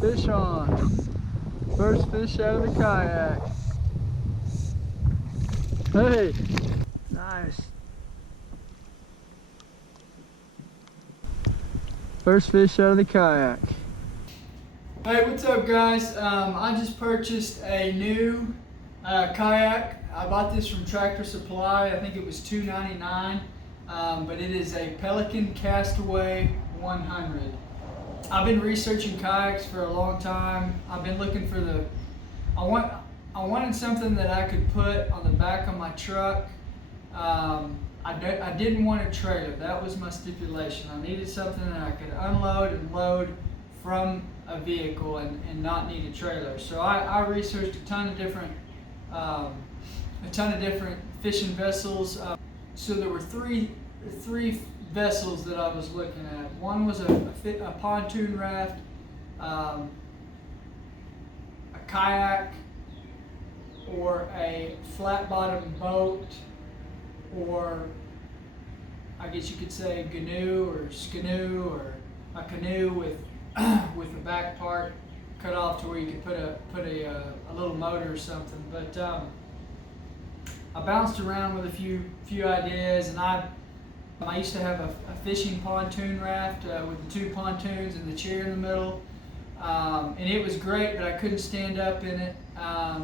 Fish on. First fish out of the kayak. Hey, nice. First fish out of the kayak. Hey, what's up guys? I just purchased a new kayak. I bought this from Tractor Supply. I think it was $2.99, but it is a Pelican Castaway 100. I've been researching kayaks for a long time. I've been looking for I wanted something that I could put on the back of my truck. I didn't want a trailer. That was my stipulation. I needed something that I could unload and load from a vehicle and not need a trailer. So I researched a ton of different fishing vessels. So there were three vessels that I was looking at. One was a pontoon raft, a kayak, or a flat bottom boat, or I guess you could say canoe or skidoo, or a canoe with the back part cut off to where you could put a little motor or something. But I bounced around with a few ideas, and I used to have a fishing pontoon raft with the two pontoons and the chair in the middle, and it was great, but I couldn't stand up in it.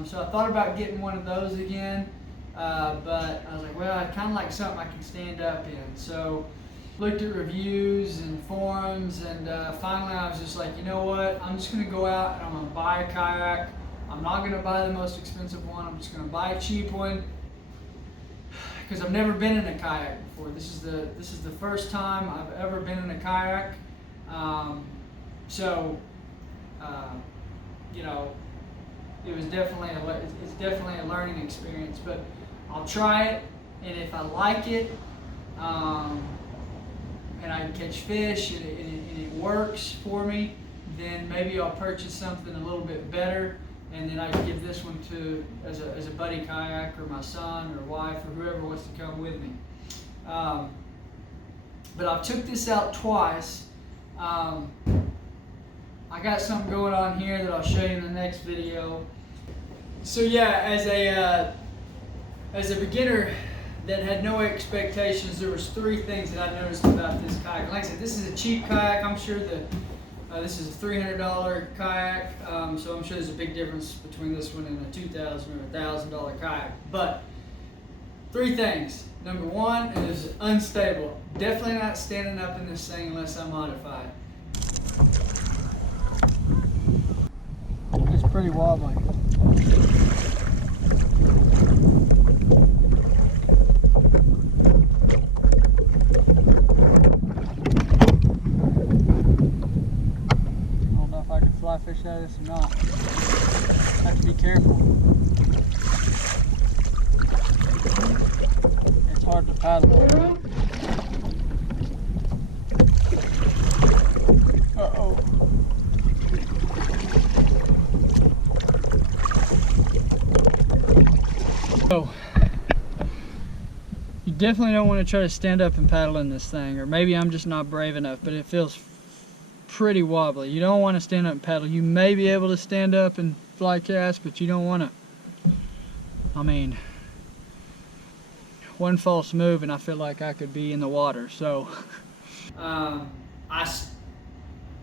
So I thought about getting one of those again, but I was like, well, I'd kind of like something I can stand up in. So looked at reviews and forums, and finally I was just like, you know what, I'm just going to go out and I'm going to buy a kayak. I'm not going to buy the most expensive one. I'm just going to buy a cheap one, because I've never been in a kayak before. This is the first time I've ever been in a kayak. You know, it's definitely a learning experience. But I'll try it, and if I like it, and I can catch fish, and it works for me, then maybe I'll purchase something a little bit better, and then I can give this one as a buddy kayak, or my son or wife or whoever wants to come with me. But I've took this out twice. I got something going on here that I'll show you in the next video. So yeah, as a beginner that had no expectations, there was three things that I noticed about this kayak. Like I said, this is a cheap kayak. I'm sure that this is a $300 kayak, so I'm sure there's a big difference between this one and a $2,000 or $1,000 kayak. But three things. Number one, it is unstable. Definitely not standing up in this thing unless I modify it. It's pretty wobbly. Fly fish out of this or not. Have to be careful. It's hard to paddle. Uh-oh. So, you definitely don't want to try to stand up and paddle in this thing, or maybe I'm just not brave enough, but it feels pretty wobbly. You don't want to stand up and paddle. You may be able to stand up and fly cast, but you don't want to. I mean, one false move and I feel like I could be in the water. So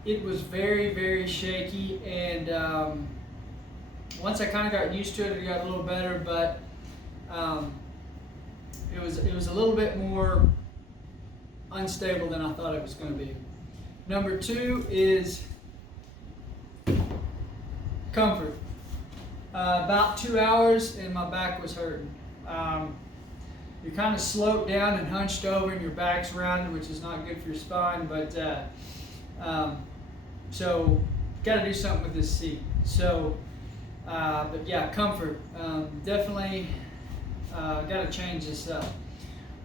it was very, very shaky, and once I kind of got used to it, it got a little better, but it was a little bit more unstable than I thought it was going to be. Number two is comfort. About 2 hours and my back was hurting. You're kind of sloped down and hunched over, and your back's rounded, which is not good for your spine. But so got to do something with this seat. So, but yeah, comfort. Definitely got to change this up.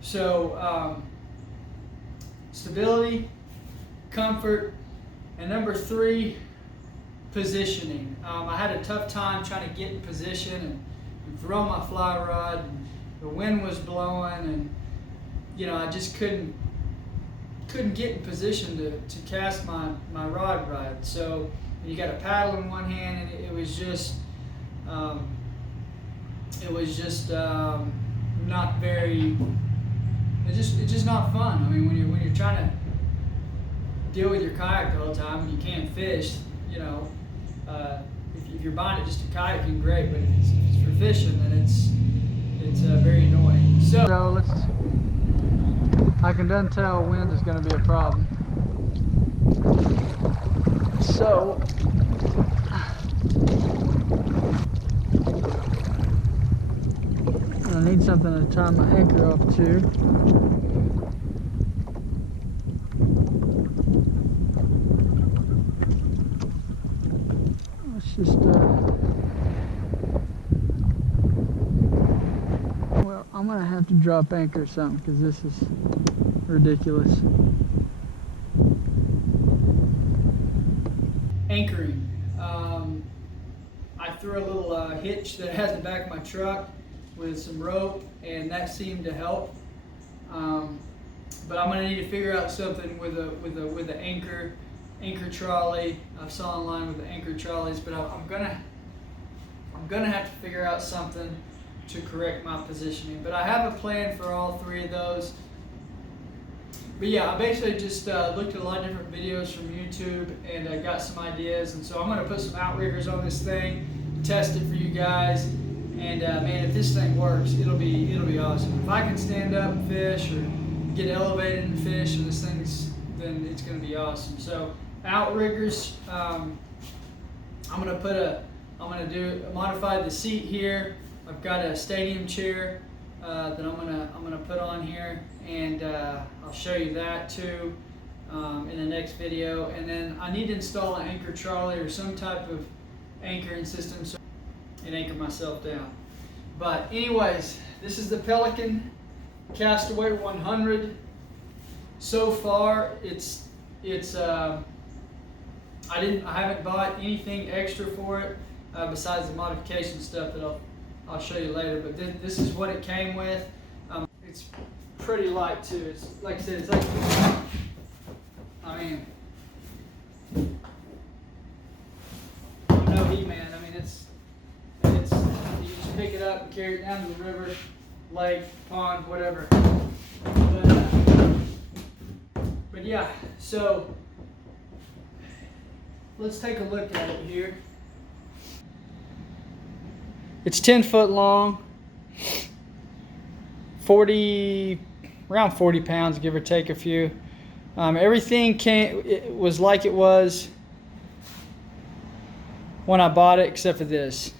So stability, comfort, and number three, positioning. I had a tough time trying to get in position and throw my fly rod, and the wind was blowing, and I just couldn't get in position to cast my rod right. So and you got a paddle in one hand, and it was just not very. It's just not fun. I mean, when you're trying to deal with your kayak all the time and you can't fish, you know, if you're buying it just to kayaking, great. But if it's for fishing, then it's very annoying. So I can done tell wind is going to be a problem. So I need something to tie my anchor off to. Let's just well, I'm gonna have to drop anchor or something because this is ridiculous. Anchoring. I threw a little hitch that has the back of my truck with some rope, and that seemed to help. But I'm gonna need to figure out something with the anchor trolley. I saw online with the anchor trolleys, but I'm gonna have to figure out something to correct my positioning. But I have a plan for all three of those. But yeah, I basically just looked at a lot of different videos from YouTube and got some ideas. And so I'm going to put some outriggers on this thing, test it for you guys. And man, if this thing works, it'll be awesome. If I can stand up and fish or get elevated and fish, and then it's going to be awesome. So outriggers, I'm going to modify the seat here. I've got a stadium chair that I'm gonna put on here, and I'll show you that too in the next video. And then I need to install an anchor trolley or some type of anchoring system so I can anchor myself down. But anyways, this is the Pelican Castaway 100. So far, I haven't bought anything extra for it besides the modification stuff that I'll show you later, but this is what it came with. It's pretty light too. It's like I said, it's like, I mean, no heat, man. I mean, it's you just pick it up and carry it down to the river, lake, pond, whatever. But yeah, so let's take a look at it here. It's 10 foot long, around 40 pounds, give or take a few. Everything was like it was when I bought it, except for this.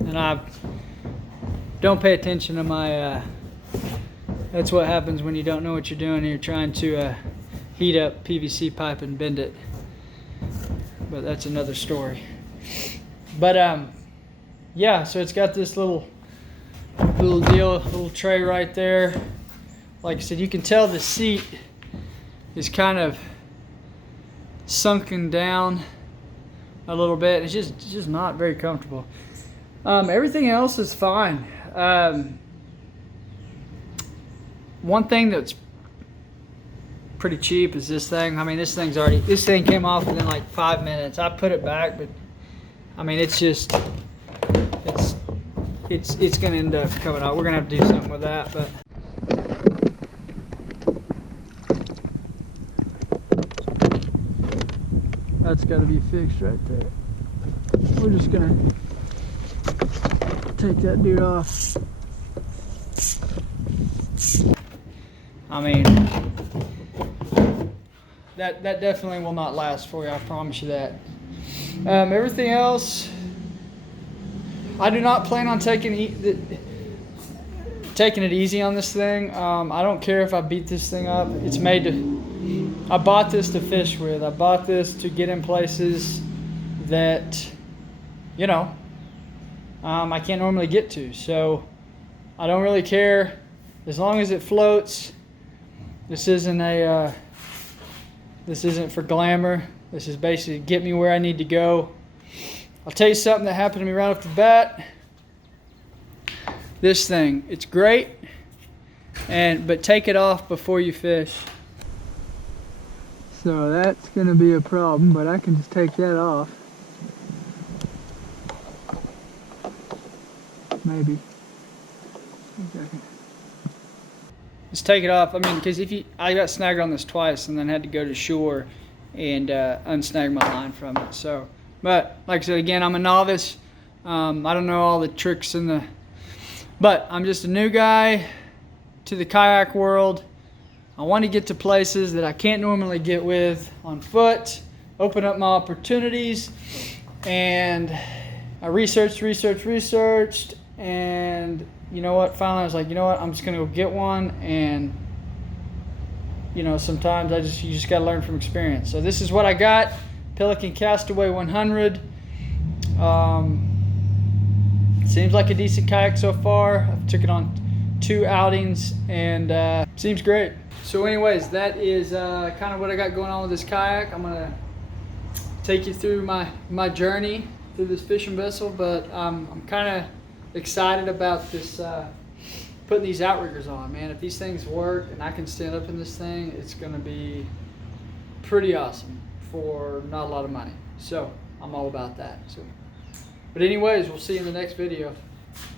And I don't pay attention to my, that's what happens when you don't know what you're doing and you're trying to heat up PVC pipe and bend it. But that's another story. But yeah, so it's got this little tray right there. Like I said, you can tell the seat is kind of sunken down a little bit. It's just not very comfortable. Everything else is fine. One thing that's pretty cheap is this thing. I mean, this thing came off within like 5 minutes. I put it back, but I mean, it's going to end up coming out. We're going to have to do something with that, but that's got to be fixed right there. We're just going to take that dude off. I mean, that definitely will not last for you, I promise you that. Everything else, I do not plan on taking it easy on this thing. I don't care if I beat this thing up. It's made to, I bought this to fish with. I bought this to get in places that, you know, I can't normally get to. So I don't really care as long as it floats. This isn't for glamour. This is basically get me where I need to go. I'll tell you something that happened to me right off the bat. This thing, it's great, but take it off before you fish. So that's going to be a problem, but I can just take that off. maybe. Let's take it off. I mean, because I got snagged on this twice and then had to go to shore and unsnag my line from it. So, but like I said, again, I'm a novice. I don't know all the tricks but I'm just a new guy to the kayak world. I want to get to places that I can't normally get with on foot, open up my opportunities, and I researched, and you know what, finally I was like, you know what, I'm just gonna go get one. And you know, sometimes you just gotta learn from experience. So this is what I got, Pelican Castaway 100. Seems like a decent kayak so far. I've took it on 2 outings and seems great. So anyways, that is kind of what I got going on with this kayak. I'm gonna take you through my journey through this fishing vessel, but I'm kind of excited about this, putting these outriggers on, man. If these things work and I can stand up in this thing, it's gonna be pretty awesome for not a lot of money. So I'm all about that. So, but anyways, we'll see you in the next video.